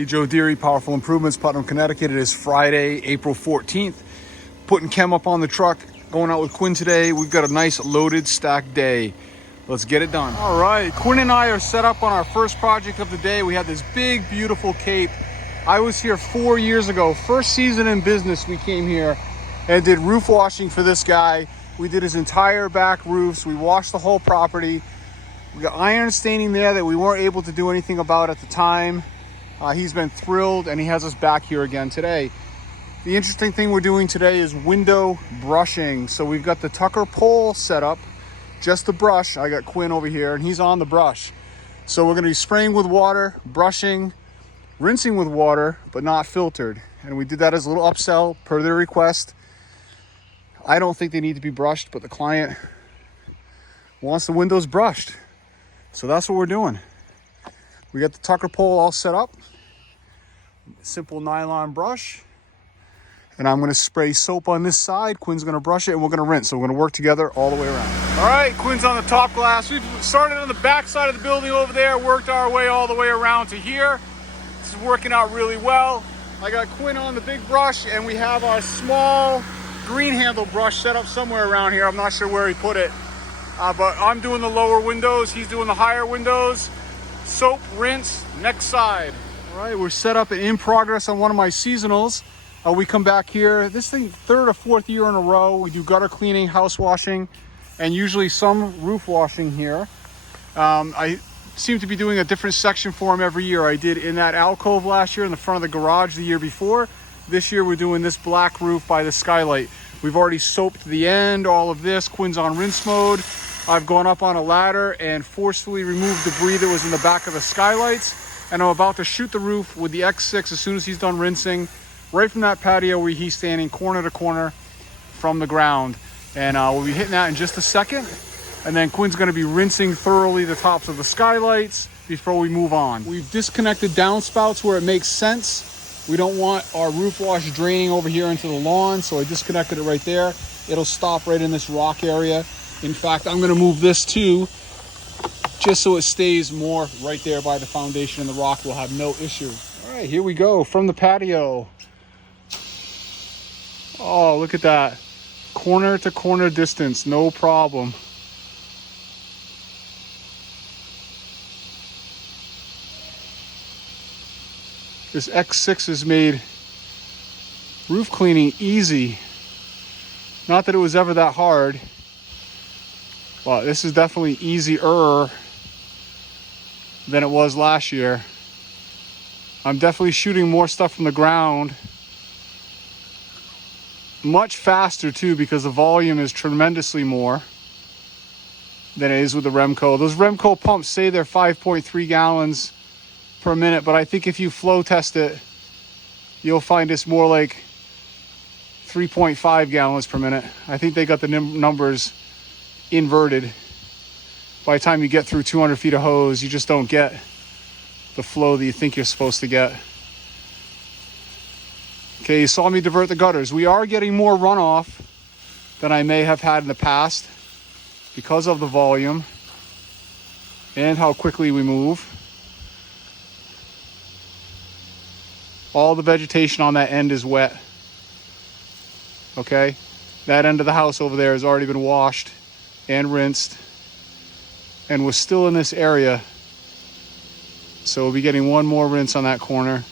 Hey, Joe Deary, Powerful Improvements, Putnam, Connecticut. It is Friday, April 14th. Putting Kem up on the truck, going out with Quinn today. We've got a nice loaded stack day. Let's get it done. All right, Quinn and I are set up on our first project of the day. We had this big, beautiful cape. I was here 4 years ago. First season in business, we came here and did roof washing for this guy. We did his entire back roofs. We washed the whole property. We got iron staining there that we weren't able to do anything about at the time. He's been thrilled, and he has us back here again today. The interesting thing we're doing today is window brushing. So we've got the Tucker pole set up, just the brush. I got Quinn over here, and he's on the brush. So we're gonna be spraying with water, brushing, rinsing with water, but not filtered. And we did that as a little upsell per their request. I don't think they need to be brushed, but the client wants the windows brushed. So that's what we're doing. We got the Tucker pole all set up. Simple nylon brush. And I'm gonna spray soap on this side. Quinn's gonna brush it and we're gonna rinse. So we're gonna work together all the way around. All right, Quinn's on the top glass. We've started on the back side of the building over there, worked our way all the way around to here. This is working out really well. I got Quinn on the big brush and we have our small green handle brush set up somewhere around here. I'm not sure where he put it. But I'm doing the lower windows, he's doing the higher windows. Soap, rinse, next side. All right, we're set up and in progress on one of my seasonals. We come back here, this thing, third or fourth year in a row. We do gutter cleaning, house washing, and usually some roof washing here. I seem to be doing a different section for him every year. I did in that alcove last year in the front of the garage the year before. This year we're doing this black roof by the skylight. We've already soaped the end, all of this. Quinn's on rinse mode. I've gone up on a ladder and forcefully removed debris that was in the back of the skylights. And I'm about to shoot the roof with the X6 as soon as he's done rinsing, right from that patio where he's standing corner to corner from the ground. And we'll be hitting that in just a second. And then Quinn's gonna be rinsing thoroughly the tops of the skylights before we move on. We've disconnected downspouts where it makes sense. We don't want our roof wash draining over here into the lawn, so I disconnected it right there. It'll stop right in this rock area. In fact, I'm gonna move this too, just so it stays more right there by the foundation and the rock will have no issue. All right, here we go from the patio. Oh, look at that. Corner to corner distance, no problem. This X6 has made roof cleaning easy. Not that it was ever that hard. Well, this is definitely easier than it was last year. I'm definitely shooting more stuff from the ground. Much faster too, because the volume is tremendously more than it is with the Remco. Those Remco pumps say they're 5.3 gallons per minute, but I think if you flow test it, you'll find it's more like 3.5 gallons per minute. I think they got the numbers inverted. By the time you get through 200 feet of hose, you just don't get the flow that you think you're supposed to get. Okay, you saw me divert the gutters. We are getting more runoff than I may have had in the past because of the volume and how quickly we move. All the vegetation on that end is wet. Okay, that end of the house over there has already been washed and rinsed, and we're still in this area, so we'll be getting one more rinse on that corner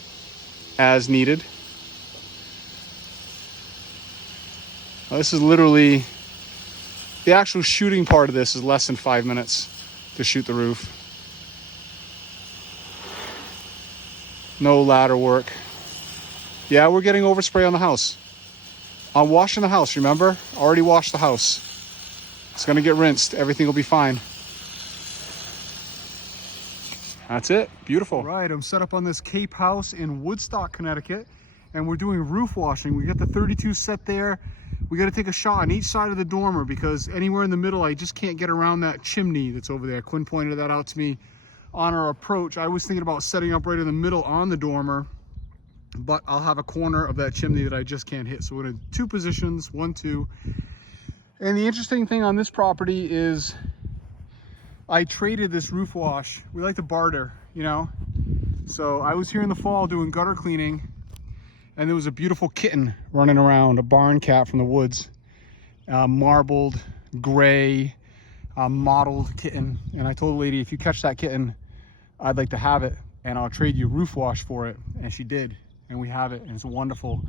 as needed. Now, this is literally the actual shooting part of this is less than 5 minutes to shoot the roof. No ladder work. Yeah, we're getting overspray on the house. I'm washing the house, remember? Already washed the house. It's gonna get rinsed. Everything will be fine. That's it. Beautiful. All right, I'm set up on this Cape house in Woodstock, Connecticut, and we're doing roof washing. We got the 32 set there. We got to take a shot on each side of the dormer because anywhere in the middle, I just can't get around that chimney that's over there. Quinn pointed that out to me on our approach. I was thinking about setting up right in the middle on the dormer, but I'll have a corner of that chimney that I just can't hit. So we're in two positions, 1, 2. And the interesting thing on this property is I traded this roof wash. We like to barter, you know. So I was here in the fall doing gutter cleaning, and there was a beautiful kitten running around, a barn cat from the woods, marbled, gray, mottled kitten. And I told the lady, if you catch that kitten, I'd like to have it, and I'll trade you roof wash for it. And she did, and we have it, and it's wonderful.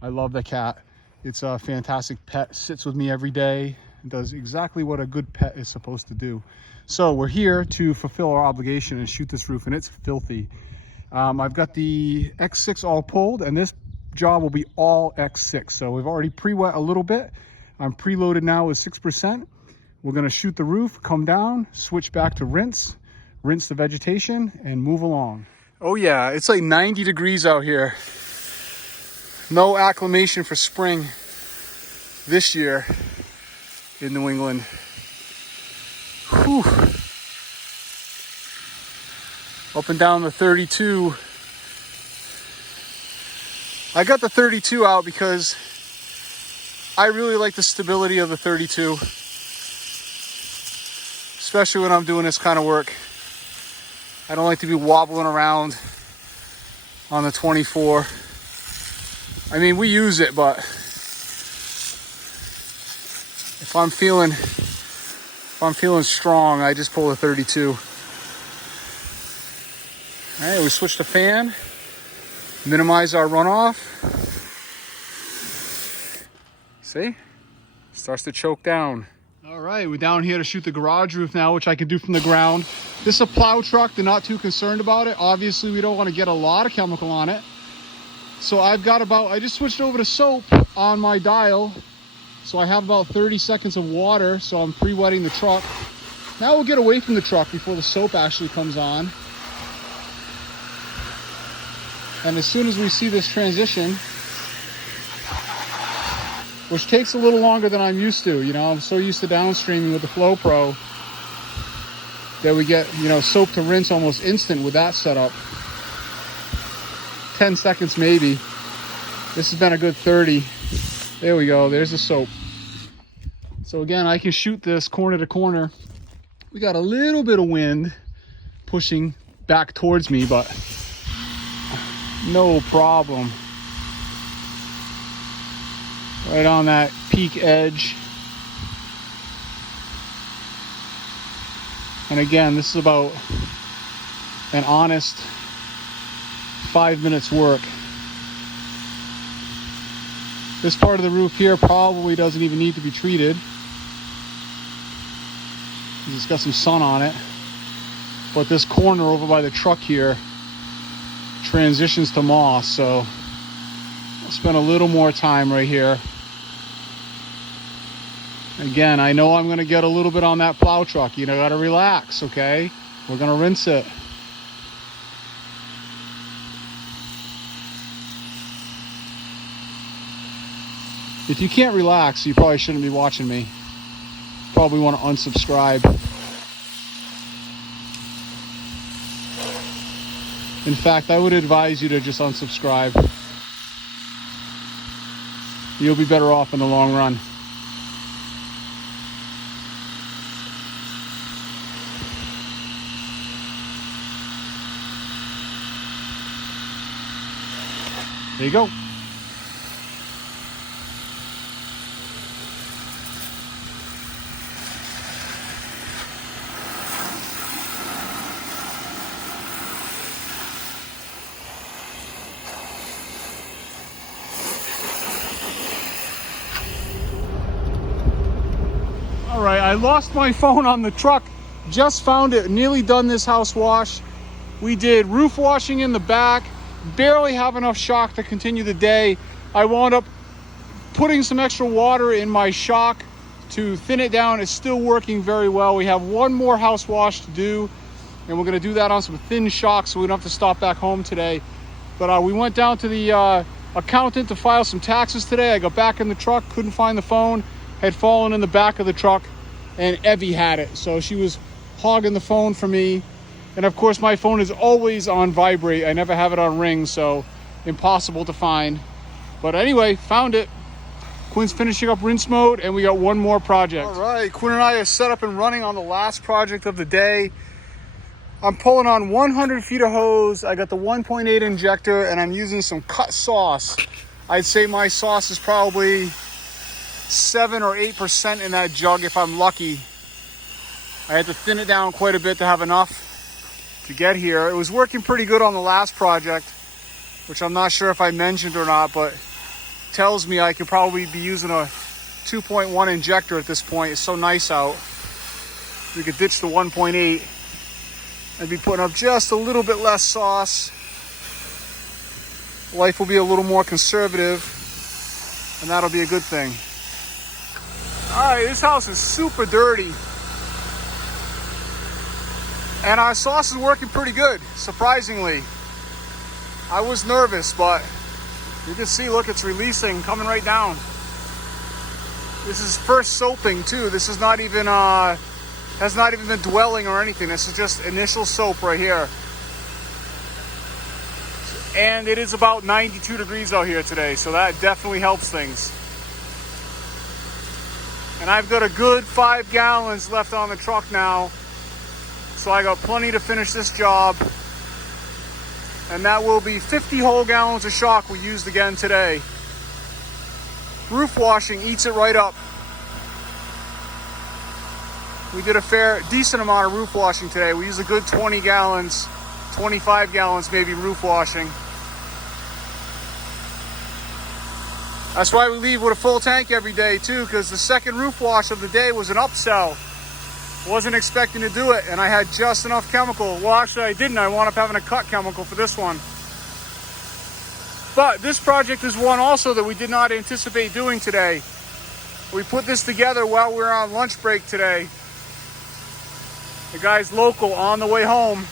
I love the cat. It's a fantastic pet, sits with me every day, and does exactly what a good pet is supposed to do. So we're here to fulfill our obligation and shoot this roof, and it's filthy. I've got the X6 all pulled, and this job will be all X6. So we've already pre-wet a little bit. I'm preloaded now with 6%. We're gonna shoot the roof, come down, switch back to rinse the vegetation, and move along. Oh yeah, it's like 90 degrees out here. No acclimation for spring this year in New England. Whew. Up and down the 32. I got the 32 out because I really like the stability of the 32, especially when I'm doing this kind of work. I don't like to be wobbling around on the 24. I mean, we use it, but if I'm feeling strong, I just pull the 32. All right, we switched the fan, minimize our runoff. See? Starts to choke down. All right, we're down here to shoot the garage roof now, which I can do from the ground. This is a plow truck. They're not too concerned about it. Obviously, we don't want to get a lot of chemical on it. So I just switched over to soap on my dial. So I have about 30 seconds of water, so I'm pre-wetting the truck. Now we'll get away from the truck before the soap actually comes on. And as soon as we see this transition, which takes a little longer than I'm used to, I'm so used to downstreaming with the Flow Pro that we get, soap to rinse almost instant with that setup. 10 seconds maybe. This has been a good 30. There we go, there's the soap. So again, I can shoot this corner to corner. We got a little bit of wind pushing back towards me, but no problem. Right on that peak edge. And again, this is about an honest 5 minutes work. This part of the roof here probably doesn't even need to be treated. It's got some sun on it. But this corner over by the truck here transitions to moss, so I'll spend a little more time right here. Again, I know I'm gonna get a little bit on that plow truck. You gotta relax, okay? We're gonna rinse it. If you can't relax, you probably shouldn't be watching me. Probably want to unsubscribe. In fact, I would advise you to just unsubscribe. You'll be better off in the long run. There you go. All right, I lost my phone on the truck. Just found it, nearly done this house wash. We did roof washing in the back. Barely have enough shock to continue the day. I wound up putting some extra water in my shock to thin it down. It's still working very well. We have one more house wash to do, and we're gonna do that on some thin shock so we don't have to stop back home today. But we went down to the accountant to file some taxes today. I got back in the truck, couldn't find the phone, had fallen in the back of the truck, and Evie had it. So she was hogging the phone for me. And of course, my phone is always on vibrate. I never have it on ring, so impossible to find. But anyway, found it. Quinn's finishing up rinse mode, and we got one more project. All right, Quinn and I are set up and running on the last project of the day. I'm pulling on 100 feet of hose. I got the 1.8 injector and I'm using some cut sauce. I'd say my sauce is probably 7 or 8% in that jug if I'm lucky. I had to thin it down quite a bit to have enough to get here. It was working pretty good on the last project, which I'm not sure if I mentioned or not, but tells me I could probably be using a 2.1 injector at this point. It's so nice out. We could ditch the 1.8 and be putting up just a little bit less sauce. Life will be a little more conservative, and that'll be a good thing. All right, this house is super dirty. And our sauce is working pretty good, surprisingly. I was nervous, but you can see, look, it's releasing, coming right down. This is first soaping too. This is not even, has not even been dwelling or anything. This is just initial soap right here. And it is about 92 degrees out here today, so that definitely helps things. And I've got a good 5 gallons left on the truck now. So I got plenty to finish this job. And that will be 50 whole gallons of shock we used again today. Roof washing eats it right up. We did a decent amount of roof washing today. We used a good 20 gallons, 25 gallons maybe roof washing. That's why we leave with a full tank every day too, because the second roof wash of the day was an upsell. Wasn't expecting to do it, and I had just enough chemical. Well, actually I didn't. I wound up having to cut chemical for this one. But this project is one also that we did not anticipate doing today. We put this together while we were on lunch break today. The guy's local on the way home.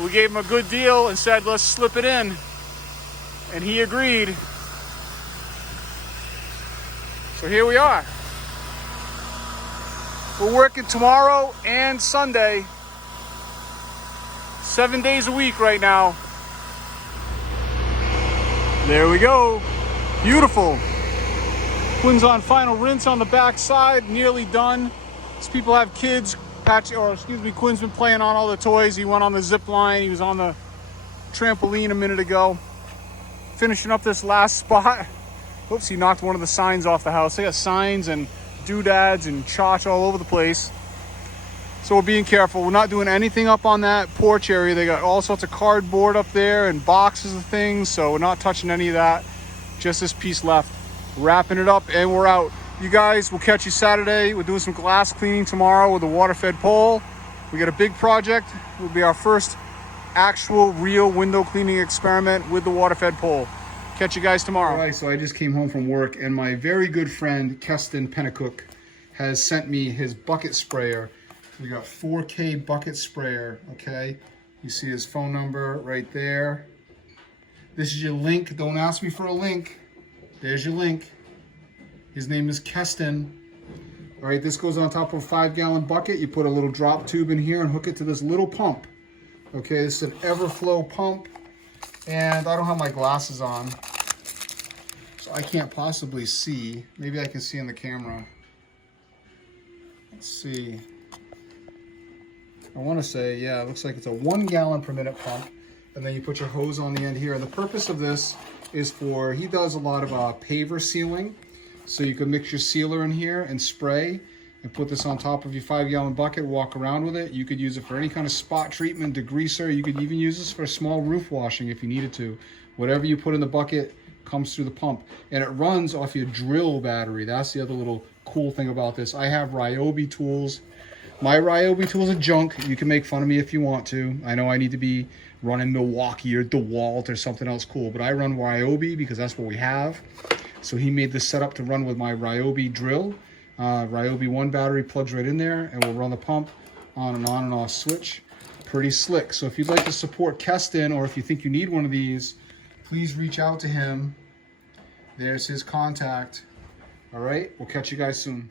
We gave him a good deal and said, let's slip it in. And he agreed. So here we are. We're working tomorrow and Sunday. 7 days a week right now. There we go. Beautiful. Quinn's on final rinse on the back side, nearly done. These people have kids. Quinn's been playing on all the toys. He went on the zip line. He was on the trampoline a minute ago. Finishing up this last spot. Oops, he knocked one of the signs off the house. They got signs and doodads and chotch all over the place. So we're being careful. We're not doing anything up on that porch area. They got all sorts of cardboard up there and boxes of things. So we're not touching any of that. Just this piece left. Wrapping it up and we're out. You guys, we'll catch you Saturday. We're doing some glass cleaning tomorrow with a water-fed pole. We got a big project. It will be our first actual real window cleaning experiment with the water-fed pole. Catch you guys tomorrow. All right, so I just came home from work and my very good friend, Keston Pennacook, has sent me his bucket sprayer. We got 4K bucket sprayer, okay? You see his phone number right there. This is your link. Don't ask me for a link. There's your link. His name is Keston. All right, this goes on top of a 5-gallon bucket. You put a little drop tube in here and hook it to this little pump. Okay, this is an Everflow pump. And I don't have my glasses on, so I can't possibly see. Maybe I can see in the camera. Let's see. I want to say, yeah, it looks like it's a 1 gallon per minute pump. And then you put your hose on the end here. And the purpose of this is for, he does a lot of paver sealing. So you can mix your sealer in here and spray and put this on top of your 5-gallon bucket, walk around with it. You could use it for any kind of spot treatment, degreaser. You could even use this for small roof washing if you needed to. Whatever you put in the bucket comes through the pump. And it runs off your drill battery. That's the other little cool thing about this. I have Ryobi tools. My Ryobi tools are junk. You can make fun of me if you want to. I know I need to be running Milwaukee or DeWalt or something else cool, but I run Ryobi because that's what we have. So he made this setup to run with my Ryobi drill. Ryobi 1 battery plugs right in there and we'll run the pump on and off switch. Pretty slick. So if you'd like to support Keston or if you think you need one of these, please reach out to him. There's his contact. All right, we'll catch you guys soon.